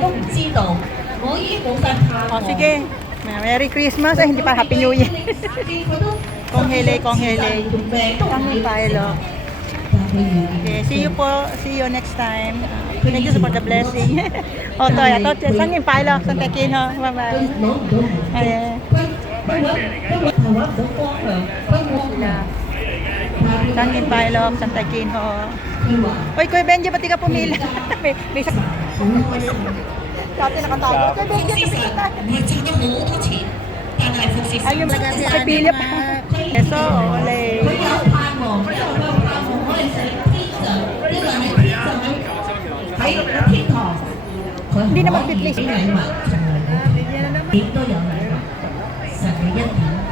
都唔知道，我已經冇晒盼 O 望。 sige. Merry Christmas. Ay, hindi pa Happy New Year. 恭喜你，恭喜你。Ang Pailo. Okay, see you po. See you next time. Thank you for the blessing. O, to, ato, sangin Pailo. Sa Tekino. Bye-bye. 攞唔到唔係 Ayan. 佢揾唔到光向，佢光向。 Sangin Pailo, sa Tekino. 佢話 Uy, Kuya Benji, ba't di ka pumila? may sak... Dati nakatago. Kuya Benji,事實唔係賺咗好多錢，但係服侍 ayun, nakipili pa. Eso, ole. 佢有盼望，佢有盼望，我哋成天上，呢個係天上喺天堂，佢 Hindi naman 可以 fitness. 俾禮物，從來冇點都有禮物，神嘅一點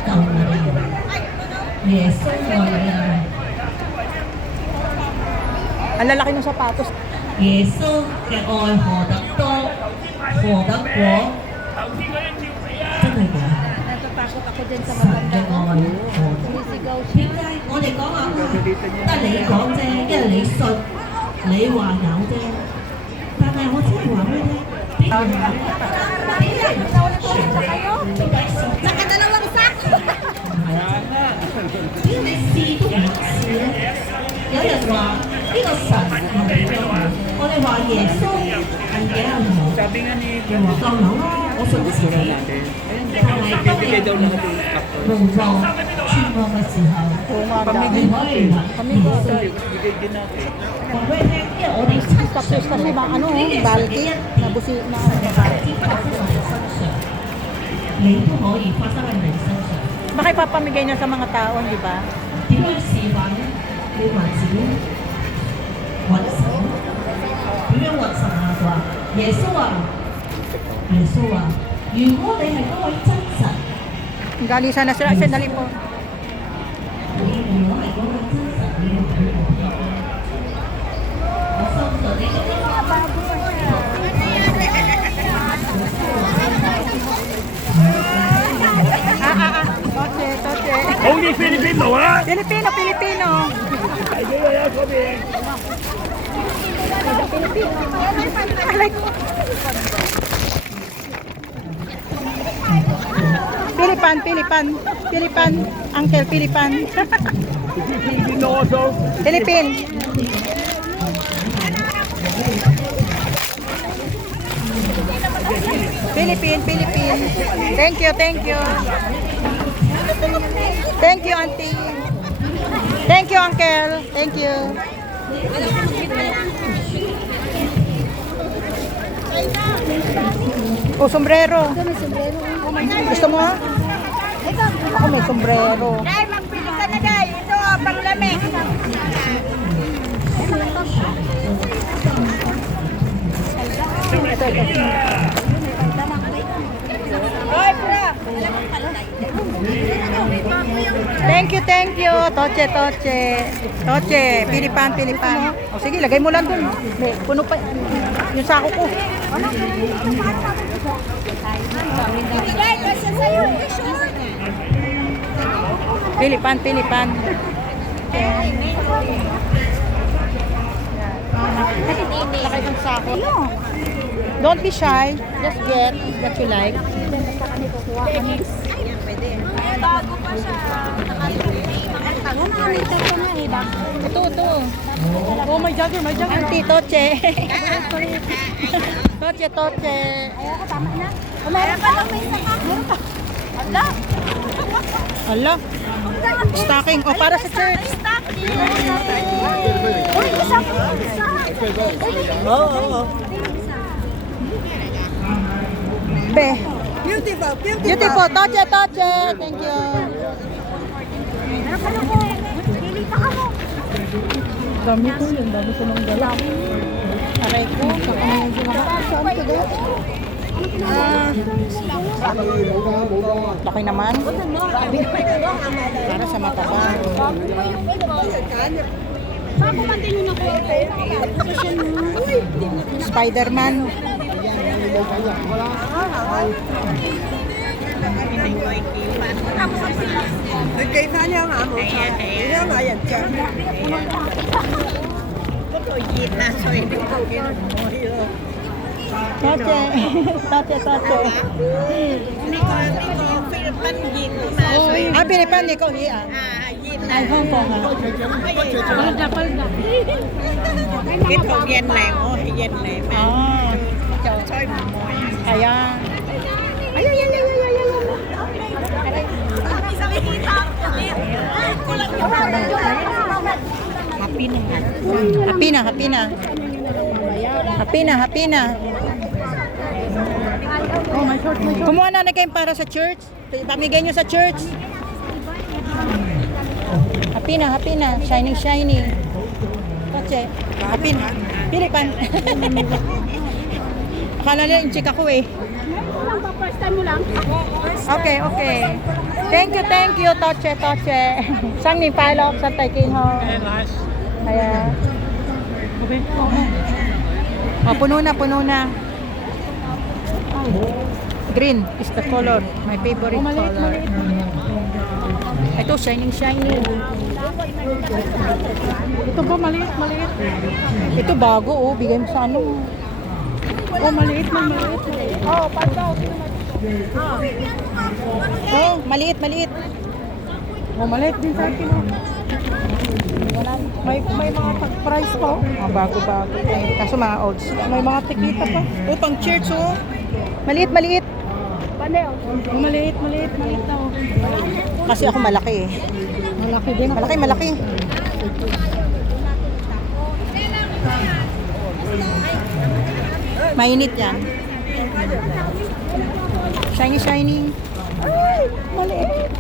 夠我哋用，耶穌愛你啊！ Ang lalaki ng sapatos. 耶穌嘅愛何等多，何等廣，真係㗎！ Natatakot ako dyan sa 神嘅 matanda 愛 ko. 何等。 Sumisigaw 點 siya. 解我哋講話得你講啫？因為你信，你話有啫。但係我真係話俾你聽，邊個有咧？邊人選擇點解試？ Nakadalawang sako. 唔係啊！只要你試都唔試咧，有人話呢個神係幾多號？我哋話耶穌係幾多號？ Sabi nga ni 又話夠樓啦，我信自己。 natin, 但係當 bibigay 你 daw lahat yung factor. 無望、絕望嘅時候， Oo nga, 你 dami. 可以揾耶穌。 Bigay din natin. 話俾你聽，因為我哋親 Tapos kasi ba, ano, balki, nabusi, na, 你都可以發生喺你身上。 baka ipapamigay niya sa mga tao, di ba? 點樣示範呢？你話自己揾神，點樣揾神啊？佢話耶穌啊，耶穌啊，如果你係嗰位真神， Gali sana sila, sandali po. 你如果係嗰位真神，你要睇我。我相信你都應該bago pa siya. Toche. Only Filipino, ha? Filipino, Filipino. Alay ko. Pilipan. Uncle, Pilipan. Filipino also. Philippine. Philippine. Thank you. Thank you, auntie. Thank you, uncle. Thank you. Oh, sombrero. Gusto mo? Ako may sombrero. Day, magpili ka na, Day. Ito, panglamig. Hoy, bro. Thank you. Toche. Pilipan. O sige, lagay mo lang dun. May, puno pa. Yung sako ko. Day, kasi sa'yo. Sure. Pilipan. Lagay yung sako. Don't be shy. Just get what you like. Bago pa siya. Ito. Oh, may jogger. Auntie, Toche. Toche. Ayoko, tama na. O, meron pa lang may saka. Meron pa. Ala. Hala. Stocking. O, para sa church. Uy, isa pa. Oo. Be. Beautiful. Toche. Thank you. Meron pa lang ko. Pili ka ka mo. Dami ko ng dala. Aray ko. Saan ko dito? Laki naman. Para sa mataba. Saan mo matinin ako? Spider-Man. Toche. Toche. Ah, Pilipan, ni ko iya. Ay, Hong Kong ah. Cái thuộc dân này mua hay dân này mà Ah, cho thôi mà mua. ayan. Happy na. Kumuha na kayo para sa church. Pamigay nyo sa church. Happy na. Shiny. Toche. Happy na. Pilipan. Akala nila yung chick ako eh. First time mo lang. Okay. Thank you, Toche. Sang ni Palo sa Taikin Ho. Ayan. Oh, puno na. Green is the color. My favorite color. Ito, shiny. Ito ba maliit? Ito bago, oh. Bigay mo sa ano. Oh, maliit. Oh, pagkaw. Oh, maliit. Oh, maliit din sa akin. May mga price po. Oh, bago. Kaso mga old school. May mga tikita pa. Oh, pang church, oh. Maliit. Paneo. Maliit daw. Kasi ako malaki eh. Malaki din. Malaki. Mainit yan. Shiny. Ay, maliit.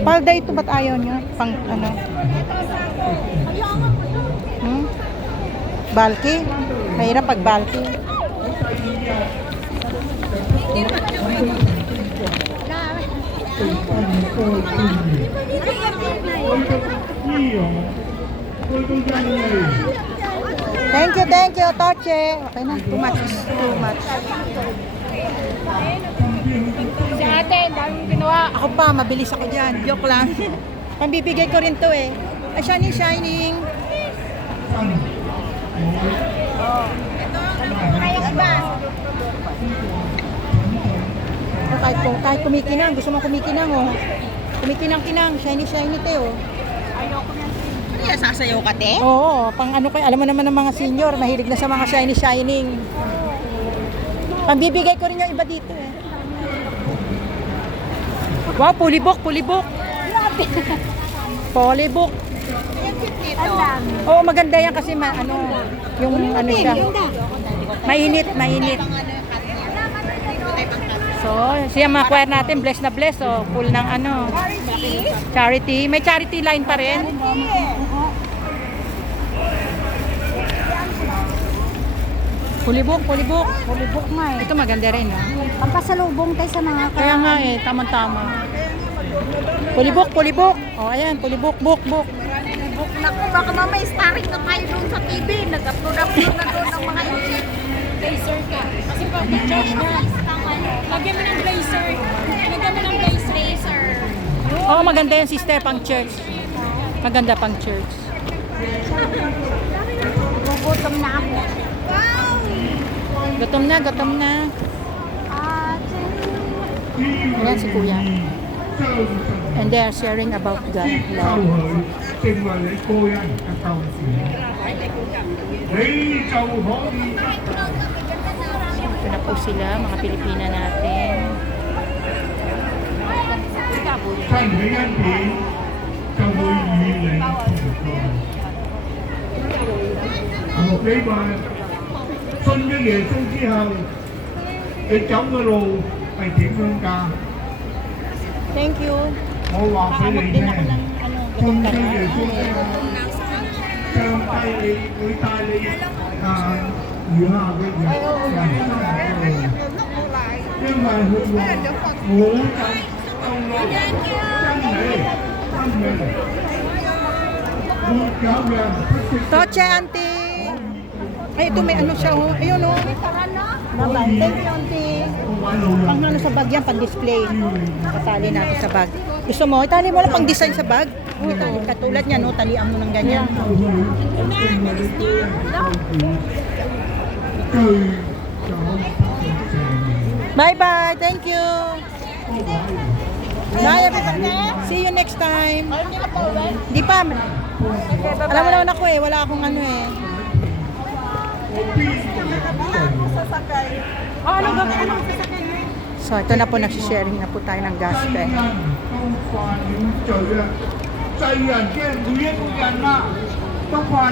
Palda ito, ba't ayaw nyo? Pang ano? Bulky? Mahirap pag bulky. Thank you, Toche. Okay na, too much. Si ate, daming ginawa. Ako pa, mabilis ako dyan. Joke lang. Pambibigay ko rin to eh. Ay, shining. Oh, kahit kumikinang, gusto mo kumikinang oh. Kumikinang, shiny te oh. Ano yan, sasayaw ka, te? Oo, pang ano kayo, alam mo naman ng mga senior, mahilig na sa mga shining. Pambibigay ko rin yung iba dito eh. Wow, pulibok. Polybok. Oo, maganda yan kasi yung ano siya. Mainit. So, siya mga choir natin, bless na bless, oh, full ng charity. May charity line pa rin. Pulibok. Pulibok nga eh. Ito maganda rin, ha? Pampasalubong tayo sa mga Kaya nga eh, tamang-tama. Pulibok. Oh, ayan, pulibok. Naku, baka mamay starring na tayo doon sa TV. Nag-upload na doon ng mga inchik. Blazer ka. Kasi pag church na, lagyan mo ng blazer. Oo, maganda yan, sister, pang church. Maganda pang church. Gugutom na ako. Gutom na. Ayan si Kuya. And they are sharing about God. Love. Ito na po sila, mga Pilipina natin. Thank you. Kaamot din ako ng gutom ka na. Toche, auntie. Ay, ito may ano siya, oh. Ayun, oh. Bye-bye. Thank you, auntie. Pang ano sa bag yan, pang display. Patali natin sa bag. Gusto mo? Itali mo lang pang design sa bag. Itali, katulad niya, no? Talian mo ng ganyan. Bye-bye. Thank you. Bye, everybody. See you next time. Di pa. Alam mo naman ako eh. Wala akong ano eh. So, ito na po. Nagsisharing na po tayo ng gas tank. ต้องฟังใจอ่ะใจอ่ะแก้เลี้ยงกันนะต้องฟัง